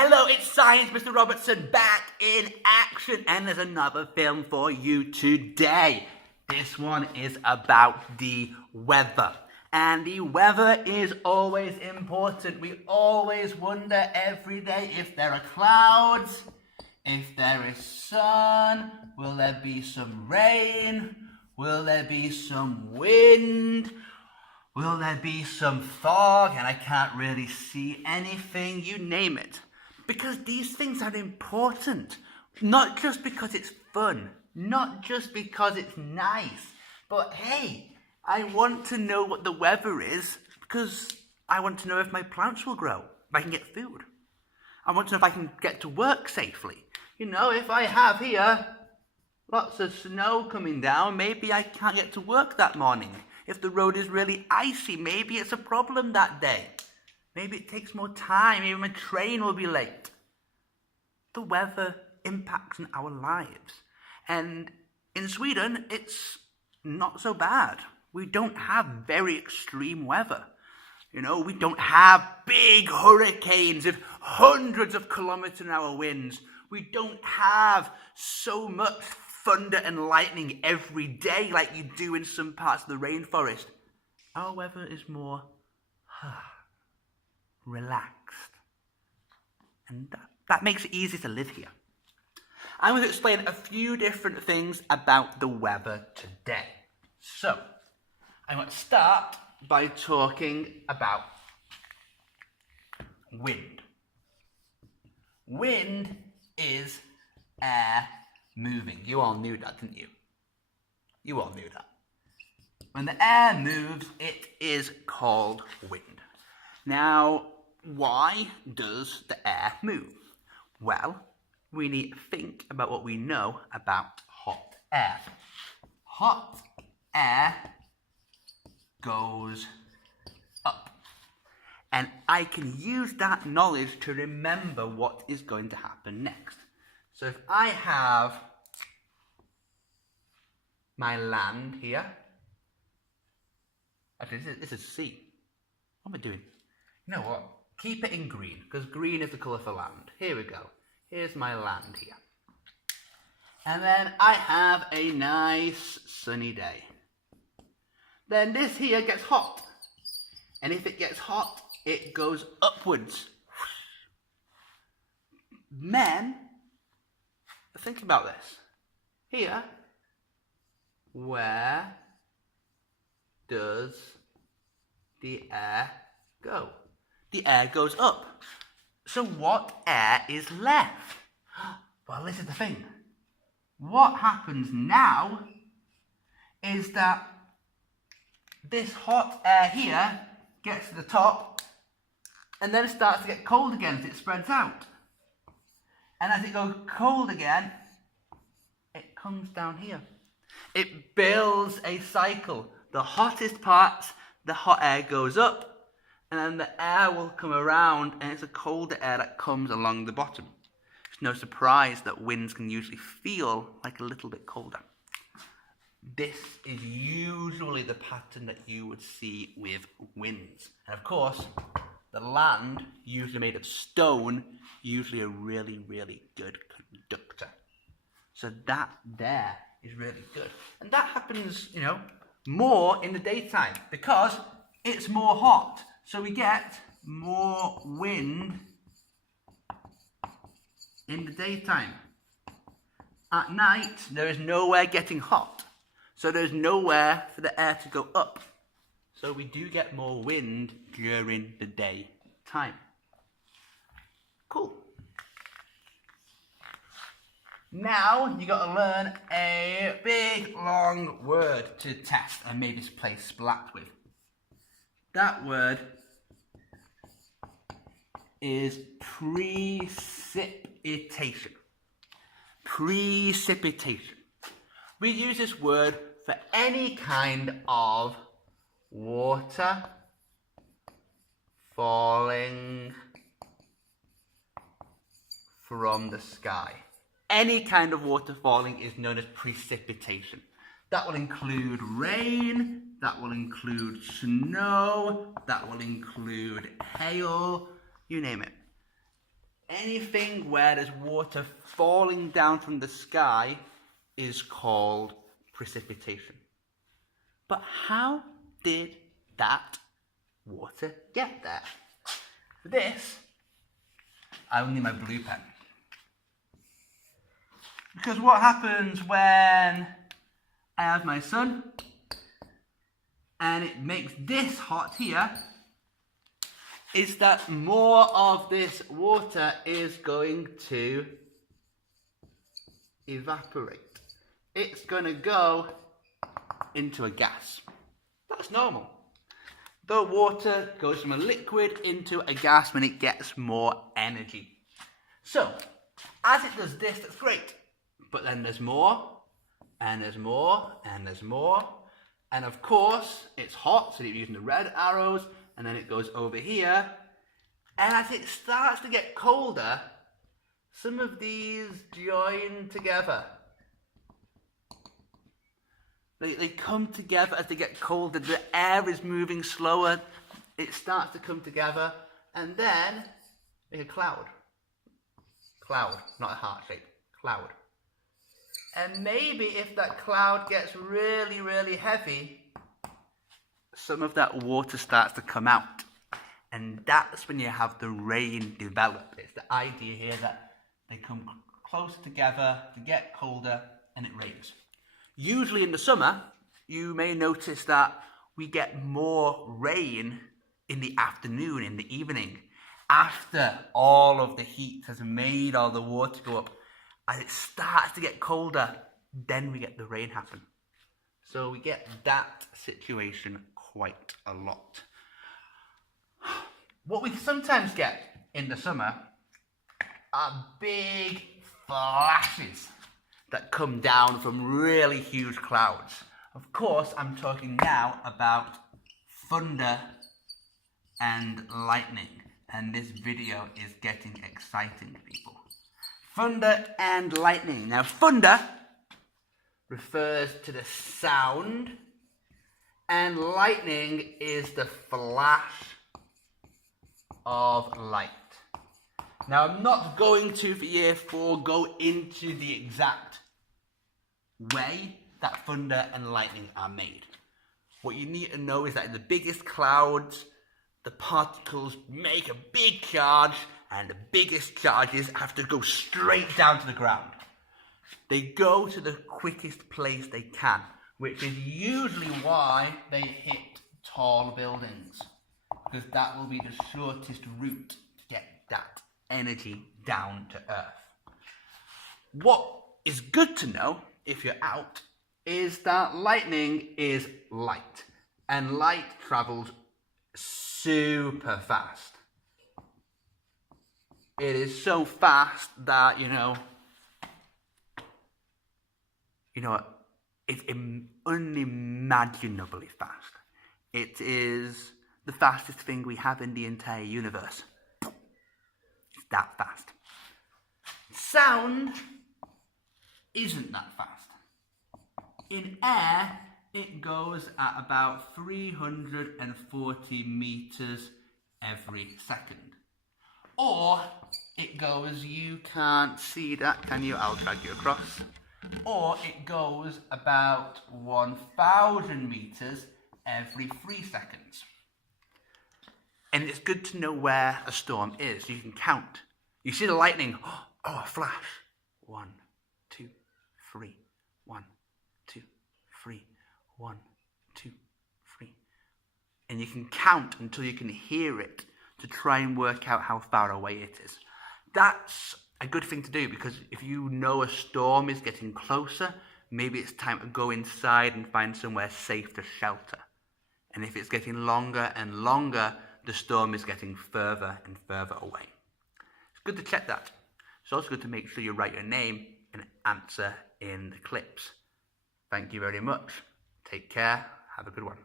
Hello, it's Science Mr. Robertson back in action, and there's another film for you today. This one is about the weather. And the weather is always important. We always wonder every day if there are clouds, if there is sun, will there be some rain, will there be some wind, will there be some fog, and I can't really see anything, you name it. Because these things are important, not just because it's fun, not just because it's nice, but hey, I want to know what the weather is because I want to know if my plants will grow, if I can get food. I want to know if I can get to work safely. You know, if I have here lots of snow coming down, maybe I can't get to work that morning. If the road is really icy, maybe it's a problem that day. Maybe it takes more time, maybe my train will be late. The weather impacts on our lives. And in Sweden, it's not so bad. We don't have very extreme weather. You know, we don't have big hurricanes with hundreds of kilometers an hour winds. We don't have so much thunder and lightning every day like you do in some parts of the rainforest. Our weather is more relaxed. And that makes it easy to live here. I'm going to explain a few different things about the weather today. So, I'm going to start by talking about wind. Wind is air moving. You all knew that, didn't you? You all knew that. When the air moves, it is called wind. Now, why does the air move? Well, we need to think about what we know about hot air. Hot air goes up. And I can use that knowledge to remember what is going to happen next. So if I have my land here, actually this is sea. What am I doing? You know what? Keep it in green, because green is the colour for land. Here we go. Here's my land here. And then I have a nice sunny day. Then this here gets hot. And if it gets hot, it goes upwards. Men, think about this. Here, where does the air go? The air goes up. So what air is left? Well, this is the thing. What happens now is that this hot air here gets to the top and then it starts to get cold again as it spreads out. And as it goes cold again, it comes down here. It builds a cycle. The hottest parts, the hot air goes up, and then the air will come around, and it's a colder air that comes along the bottom. It's no surprise that winds can usually feel like a little bit colder. This is usually the pattern that you would see with winds. And of course, the land, usually made of stone, usually a really, really good conductor. So that there is really good. And that happens, you know, more in the daytime because it's more hot. So we get more wind in the daytime. At night, there is nowhere getting hot. So there's nowhere for the air to go up. So we do get more wind during the daytime. Cool. Now you got to learn a big long word to test and maybe play Splat with. That word is precipitation. Precipitation. We use this word for any kind of water falling from the sky. Any kind of water falling is known as precipitation. That will include rain, that will include snow, that will include hail, you name it. anything where there's water falling down from the sky is called precipitation. But how did that water get there? For this, I will need my blue pen. Because what happens when I have my sun and it makes this hot here is that more of this water is going to evaporate. It's going to go into a gas. That's normal. The water goes from a liquid into a gas when it gets more energy. So, as it does this, that's great. But then there's more, and there's more, and there's more. And of course, it's hot, so you're using the red arrows, and then it goes over here. And as it starts to get colder, some of these join together. They come together as they get colder. The air is moving slower. It starts to come together. And then, make a cloud. Cloud, not a heart shape. Cloud. And maybe if that cloud gets really, really heavy, some of that water starts to come out. And that's when you have the rain develop. It's the idea here that they come close together to get colder and it rains. Usually in the summer, you may notice that we get more rain in the afternoon, in the evening, after all of the heat has made all the water go up. As it starts to get colder, then we get the rain happen. So we get that situation quite a lot. What we sometimes get in the summer are big flashes that come down from really huge clouds. Of course, I'm talking now about thunder and lightning. And this video is getting exciting, people. Thunder and lightning. Now, thunder refers to the sound, and lightning is the flash of light. Now, I'm not going to, for year 4, go into the exact way that thunder and lightning are made. What you need to know is that in the biggest clouds, the particles make a big charge, and the biggest charges have to go straight down to the ground. They go to the quickest place they can, which is usually why they hit tall buildings, because that will be the shortest route to get that energy down to Earth. What is good to know, if you're out, is that lightning is light, and light travels super fast. It is so fast that, it's unimaginably fast. It is the fastest thing we have in the entire universe. It's that fast. Sound isn't that fast. In air, it goes at about 340 meters every second. Or it goes, you can't see that, can you? I'll drag you across. Or it goes about 1,000 meters every 3 seconds. And it's good to know where a storm is. You can count. You see the lightning. Oh, a flash. 1, 2, 3. 1, 2, 3. 1, 2, 3. And you can count until you can hear it to try and work out how far away it is. That's a good thing to do, because if you know a storm is getting closer, maybe it's time to go inside and find somewhere safe to shelter. And if it's getting longer and longer, the storm is getting further and further away. It's good to check that. It's also good to make sure you write your name and answer in the clips. Thank you very much. Take care. Have a good one.